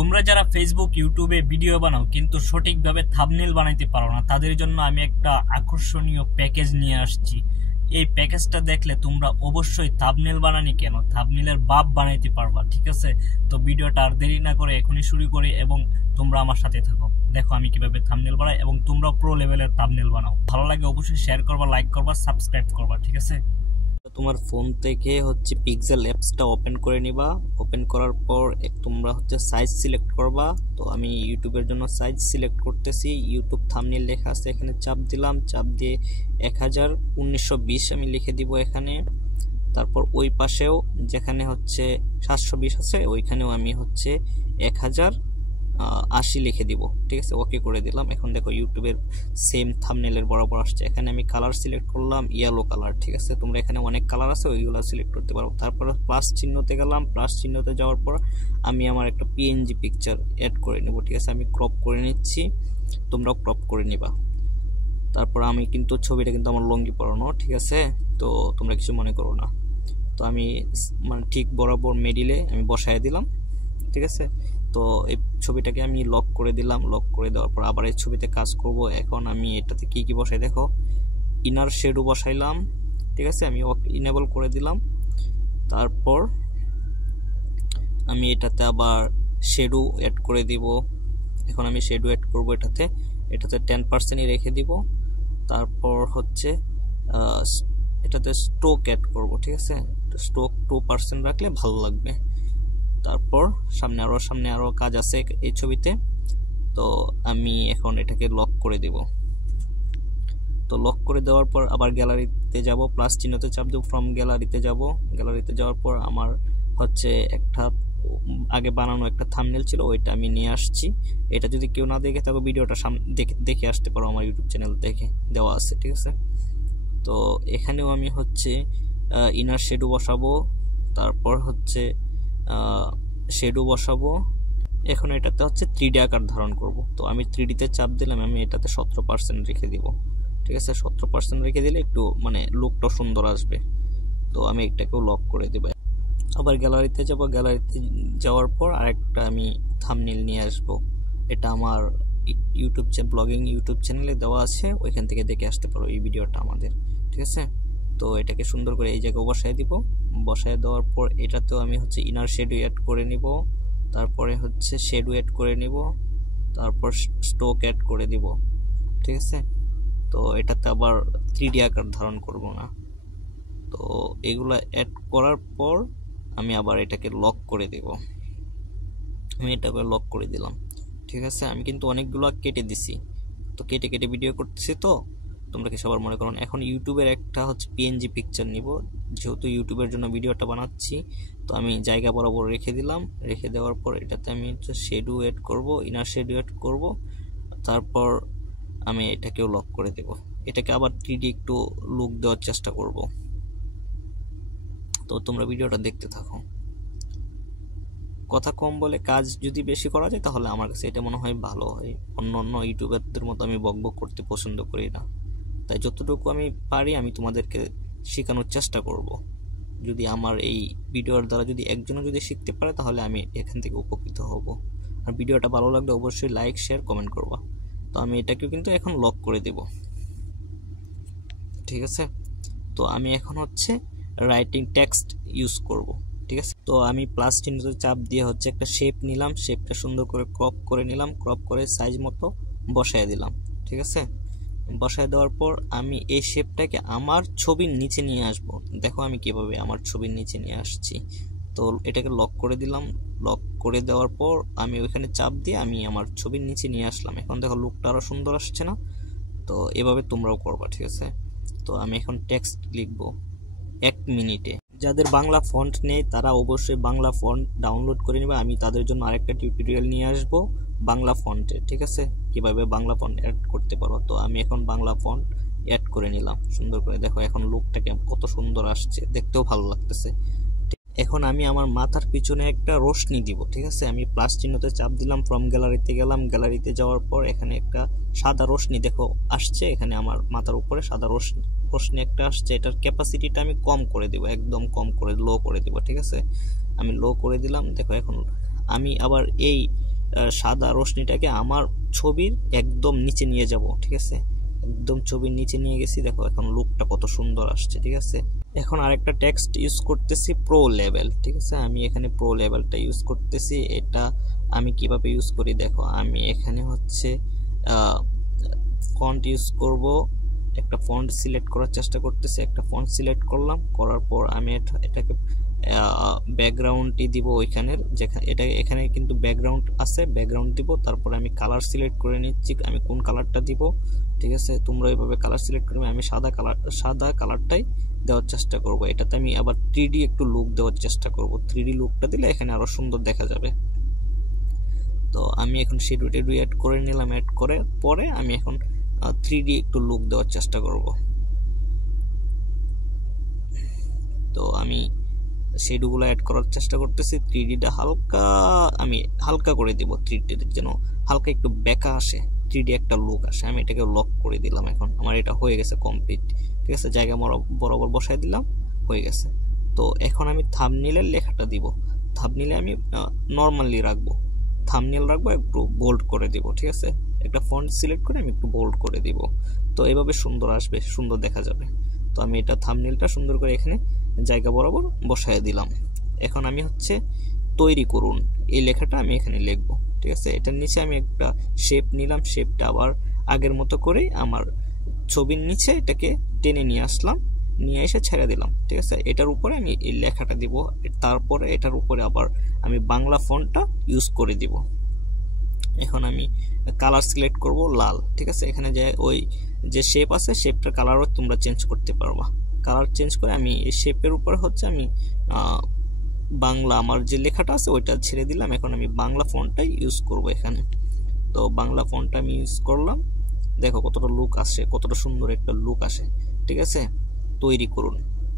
তোমরা যারা ফেসবুক ইউটিউবে ভিডিও বানাও কিন্তু সঠিকভাবে থাম্বনেল বানাইতে পারো না, তাদের জন্য আমি একটা আকর্ষণীয় প্যাকেজ নিয়ে আসছি। এই প্যাকেজটা দেখলে তোমরা অবশ্যই থাম্বনেল বানানি কেন, থাম্বনেলের বাপ বানাইতে পারবা। ঠিক আছে, তো ভিডিওটা আর দেরি না করে এখনই শুরু করি এবং তোমরা আমার সাথে থাকো। দেখো আমি কিভাবে থাম্বনেল বানাই এবং তোমরা প্রো লেভেলের থাম্বনেল বানাও। ভালো লাগে অবশ্যই শেয়ার করবা, লাইক করবা, সাবস্ক্রাইব করবা। ঠিক আছে, তোমার ফোন থেকে পিক্সেল অ্যাপসটা ওপেন করে নিবা। ওপেন করার পর তোমরা সাইজ সিলেক্ট করবা। তো আমি ইউটিউবের জন্য সাইজ সিলেক্ট করতেছি। ইউটিউব থাম্বনেল লেখা আছে, এখানে চাপ দিলাম। চাপ দিয়ে 1000-1920 আমি লিখে দিব এখানে। তারপর ওই পাশেও যেখানে 720 আছে ওইখানেও আমি 1080 লিখে দিব। ঠিক আছে, ওকে করে দিলাম। এখন দেখো ইউটিউবের সেম থাম্বনেলের বরাবর আসছে। এখানে আমি কালার সিলেক্ট করলাম ইয়েলো কালার। ঠিক আছে, তোমরা এখানে অনেক কালার আছে, ওইগুলো সিলেক্ট করতে পারো। তারপর প্লাস চিহ্নতে গেলাম। প্লাস চিহ্নতে যাওয়ার পর আমি আমার একটা পিএনজি পিকচার অ্যাড করে নেব। ঠিক আছে, আমি ক্রপ করে নিচ্ছি, তোমরাও ক্রপ করে নিবা। তারপর আমি কিন্তু ছবিটা কিন্তু আমার লঙ্গি পরানো। ঠিক আছে, তো তোমরা কিছু মনে করো না। তো আমি মানে ঠিক বরাবর মিডিলে আমি বসায় দিলাম। ঠিক আছে, তো এই ছবিটাকে আমি লক করে দিলাম। লক করে দেওয়ার পর আবার এই ছবিতে কাজ করব। এখন আমি এটাতে কি কি বসাই দেখো, ইনার শেডো বসাইলাম। ঠিক আছে, আমি ইনেবল করে দিলাম। তারপর আমি এটাতে আবার শেডো অ্যাড করে দিব। এখন আমি শেডো অ্যাড করব এটাতে 10%ই রেখে দিব। তারপর এটাতে স্ট্রোক অ্যাড করব। ঠিক আছে, স্ট্রোক 2% রাখলে ভালো লাগবে। তারপর সামনে আরো কাজ আছে এই ছবিতে। তো আমি এখন এটাকে লক করে দেব। তো লক করে দেওয়ার পর আবার গ্যালারিতে যাব, প্লাস চিহ্নতে চাপ দেব, ফ্রম গ্যালারিতে যাব। গ্যালারিতে যাওয়ার পর আমার একটা আগে বানানো একটা থাম্বনেল ছিল, ওইটা আমি নিয়ে আসছি। এটা যদি কেউ না দেখে তবে ভিডিওটা দেখে আসতে পারো, আমার ইউটিউব চ্যানেল দেখে দেওয়া আছে। ঠিক আছে, তো এখানেও আমি ইনার শেডো বসাবো। তারপর শেডো বসাবো। এখন এটাতে 3D আকার ধারণ করব। তো আমি 3D তে চাপ দিলাম, আমি এটাতে 17% রেখে দিব। ঠিক আছে, 17% রেখে দিলে একটু মানে লুকটা সুন্দর আসবে। তো আমি এটাকেও লক করে দেব। আবার গ্যালারিতে যাব। গ্যালারিতে যাওয়ার পর আরেকটা আমি থাম্বনেল নিয়ে আসব। এটা আমার ব্লগিং ইউটিউব চ্যানেলে দেওয়া আছে, ওইখান থেকে দেখে আসতে পারো এই ভিডিওটা আমাদের। ঠিক আছে, তো এটাকে সুন্দর করে এই জায়গায় বসায় দিব। বসায় দেওয়ার পর এটাতেও আমি ইনার শেডো অ্যাড করে নিব। তারপরে শেডো অ্যাড করে নিব। তারপর স্ট্রোক অ্যাড করে দিব। ঠিক আছে, তো এটাতে আবার 3D আকার ধারণ করব না। তো এগুলা অ্যাড করার পর আমি আবার এটাকে লক করে দেব। আমি এটাকে লক করে দিলাম। ঠিক আছে, আমি কিন্তু অনেকগুলো কেটে দিছি, তো কেটে কেটে ভিডিও করতেছি, তো তোমরা কি সবার মনে করো। এখন ইউটিউবের একটা পিএনজি পিকচার নিব, যেহেতু ইউটিউবের জন্য ভিডিওটা বানাচ্ছি। তো আমি জায়গা বরাবর রেখে দিলাম। রেখে দেওয়ার পর এটাতে আমি শেডো অ্যাড করব, ইনার শেডো অ্যাড করব। তারপর আমি এটাকেও লক করে দেব। এটাকে আবার 3D একটু লুক দেওয়ার চেষ্টা করব। তো তোমরা ভিডিওটা দেখতে থাকো। কথা কম বলে কাজ যদি বেশি করা যায় তাহলে আমার কাছে এটা মনে হয় ভালো হয়। অন্য ইউটিউবারদের মতো আমি বকবক করতে পছন্দ করি না। তাই যতটুকু আমি পারি আমি তোমাদেরকে শেখানোর চেষ্টা করব। যদি আমার এই ভিডিওর দ্বারা যদি একজনও যদি শিখতে পারে তাহলে আমি এখান থেকে উপকৃত হব। আর ভিডিওটা ভালো লাগলে অবশ্যই লাইক, শেয়ার, কমেন্ট করবা। তো আমি এটাকেও কিন্তু এখন লক করে দেব। ঠিক আছে, তো আমি এখন রাইটিং টেক্সট ইউজ করব। ঠিক আছে, তো আমি প্লাস চিহ্নতে চাপ দিয়ে একটা শেপ নিলাম। শেপটা সুন্দর করে ক্রপ করে নিলাম। ক্রপ করে সাইজ মতো বসায় দিলাম। ঠিক আছে, বসায় দেওয়ার পর আমি এই শেপটাকে আমার ছবির নিচে নিয়ে আসব। দেখো আমি কিভাবে আমার ছবির নিচে নিয়ে আসছি। তো এটাকে লক করে দিলাম। লক করে দেওয়ার পর আমি ওইখানে চাপ দিয়ে আমি আমার ছবির নিচে নিয়ে আসলাম। এখন দেখো লুকটা আরো সুন্দর আসছে না? তো এভাবে তোমরাও করবা। ঠিক আছে, তো আমি এখন টেক্সট লিখবো 1 মিনিটে। যাদের বাংলা ফন্ট নেই তারা অবশ্যই বাংলা ফন্ট ডাউনলোড করে নেবে। আমি তাদের জন্য আরেকটা টিউটোরিয়াল নিয়ে আসব বাংলা ফন্টে। ঠিক আছে, কিভাবে বাংলা ফন্ট অ্যাড করতে পারো। তো আমি এখন বাংলা ফন্ট অ্যাড করে নিলাম সুন্দর করে। দেখো এখন লুকটাকে কত সুন্দর আসছে, দেখতেও ভালো লাগতেছে। এখন আমি আমার মাথার পিছনে একটা রোশনি দিব। ঠিক আছে, আমি প্লাস চিহ্নতে চাপ দিলাম, ফ্রম গ্যালারিতে গেলাম। গ্যালারিতে যাওয়ার পর এখানে একটা সাদা রোশনি দেখো আসছে। এখানে আমার মাথার উপরে সাদা রোশনি একটা আসছে। এটার ক্যাপাসিটিটা আমি কম করে দেব, একদম কম করে লো করে দেব। ঠিক আছে, আমি লো করে দিলাম। দেখো এখন আমি আবার এই সাদা রশ্মিটাকে আমার ছবির একদম নিচে নিয়ে যাব, ঠিক আছে, একদম ছবির নিচে নিয়ে গেছি। দেখো এখন লুকটা কত সুন্দর আসছে, ঠিক আছে। এখন আরেকটা টেক্সট ইউজ করতেছি, প্রো লেভেল, ঠিক আছে। আমি এখানে প্রো লেভেলটা ইউজ করতেছি। এটা আমি কিভাবে ইউজ করি দেখো, আমি এখানে হচ্ছে ফন্ট ইউজ করব। একটা ফন্ট সিলেক্ট করার চেষ্টা করতেছি, একটা ফন্ট সিলেক্ট করলাম, করার পর আমি এটাকে ব্যাকগ্রাউন্ডই দিব ওইখানের, যেখানে এটা এখানে কিন্তু ব্যাকগ্রাউন্ড আছে, ব্যাকগ্রাউন্ড দিব। তারপর আমি কালার সিলেক্ট করে নিচ্ছি, আমি কোন কালারটা দিব, ঠিক আছে। তোমরা এইভাবে কালার সিলেক্ট করবে, আমি সাদা কালারটাই দেওয়ার চেষ্টা করব। এটাতে আমি আবার 3D একটু লুক দেওয়ার চেষ্টা করব। 3D লুকটা দিলে এখানে আরো সুন্দর দেখা যাবে। তো আমি এখন শ্যাডো টেডো অ্যাড করে নিলাম, অ্যাড করে পরে আমি এখন 3D একটু লুক দেওয়ার চেষ্টা করব। তো আমি শ্যাডোগুলো অ্যাড করার চেষ্টা করতেছি। 3Dটা আমি হালকা করে দিব, 3D যেন হালকা একটু বেঁকা আসে, 3D একটা লুক আসে। আমি এটাকে লক করে দিলাম। এখন আমার এটা হয়ে গেছে কমপ্লিট, ঠিক আছে। জায়গা বরাবর বসাই দিলাম, হয়ে গেছে। তো এখন আমি থাম্বনেইলের লেখাটা দিব। থাম্বনেইলে আমি নর্মালি রাখবো, থাম্বনেইল রাখবো, একটু বোল্ড করে দিব, ঠিক আছে। একটা ফন্ট সিলেক্ট করে আমি একটু বোল্ড করে দিব। তো এভাবে সুন্দর আসবে, সুন্দর দেখা যাবে। তো আমি এটা থাম্বনেইলটা সুন্দর করে এখানে জায়গা বরাবর বসায় দিলাম। এখন আমি হচ্ছে তৈরি করুন এই লেখাটা আমি এখানে লিখবো, ঠিক আছে। এটার নিচে আমি একটা শেপ নিলাম, শেপটা আবার আগের মতো করে আমার ছবির নিচে এটাকে টেনে নিয়ে আসলাম, নিয়ে এসে ছেড়ে দিলাম, ঠিক আছে। এটার উপরে আমি এই লেখাটা দিব, তারপরে এটার উপরে আবার আমি বাংলা ফন্টটা ইউজ করে দিব। এখন আমি কালার সিলেক্ট করব লাল, ঠিক আছে। এখানে যে ওই যে শেপ আছে, শেপটার কালারও তোমরা চেঞ্জ করতে পারবা। কালার চেঞ্জ করে আমি এই শেপের উপর হচ্ছে আমি বাংলা আমার যে লেখাটা আছে ওইটা ছেড়ে দিলাম। এখন আমি বাংলা ফন্টটাই ইউজ করব এখানে। তো বাংলা ফন্টটা আমি ইউজ করলাম। দেখো কতটা লুক আসে, কতটা সুন্দর একটা লুক আসে, ঠিক আছে। তৈরি করুন,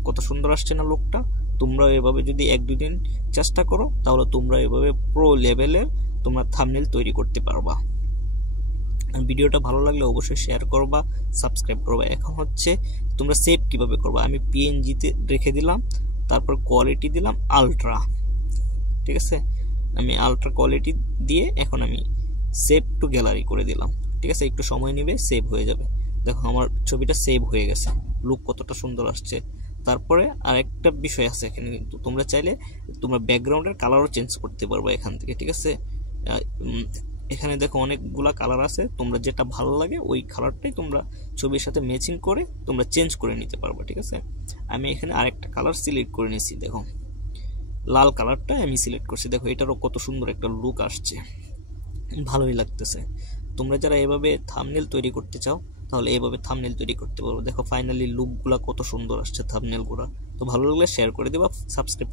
কত সুন্দর আসছে না লুকটা। তোমরা এভাবে যদি 1-2 দিন চেষ্টা করো, তাহলে তোমরা এভাবে প্রো লেভেলের তোমরা থাম্বনেইল তৈরি করতে পারবা। ভিডিওটা ভালো লাগলে অবশ্যই শেয়ার করবা, সাবস্ক্রাইব করবা। এখন হচ্ছে তোমরা সেভ কিভাবে করবা, আমি পিএনজিতে রেখে দিলাম, তারপর কোয়ালিটি দিলাম আলট্রা, ঠিক আছে। আমি আলট্রা কোয়ালিটি দিয়ে এখন আমি সেভ টু গ্যালারি করে দিলাম, ঠিক আছে। একটু সময় নেবে, সেভ হয়ে যাবে। দেখো আমার ছবিটা সেভ হয়ে গেছে, লুক কতটা সুন্দর আসছে। তারপরে আরেকটা বিষয় আছে এখানে, কিন্তু তোমরা চাইলে তোমরা ব্যাকগ্রাউন্ডের কালারও চেঞ্জ করতে পারবে এখান থেকে, ঠিক আছে। এখানে দেখো অনেকগুলা কালার আছে, তোমরা যেটা ভালো লাগে ওই কালারটাই তোমরা ছবির সাথে ম্যাচিং করে তোমরা চেঞ্জ করে নিতে পারবে, ঠিক আছে। আমি এখানে আরেকটা কালার সিলেক্ট করে নিয়েছি, দেখো লাল কালারটা আমি সিলেক্ট করছি। দেখো এটারও কত সুন্দর একটা লুক আসছে, ভালোই লাগতেছে। তোমরা যারা এভাবে থাম্বনেইল তৈরি করতে চাও, তাহলে এইভাবে থাম্বনেইল তৈরি করতে পারো। দেখো ফাইনালি লুকগুলা কত সুন্দর আসছে থাম্বনেইলগুলা। তো ভালো লাগলে শেয়ার করে দিবা, সাবস্ক্রাইব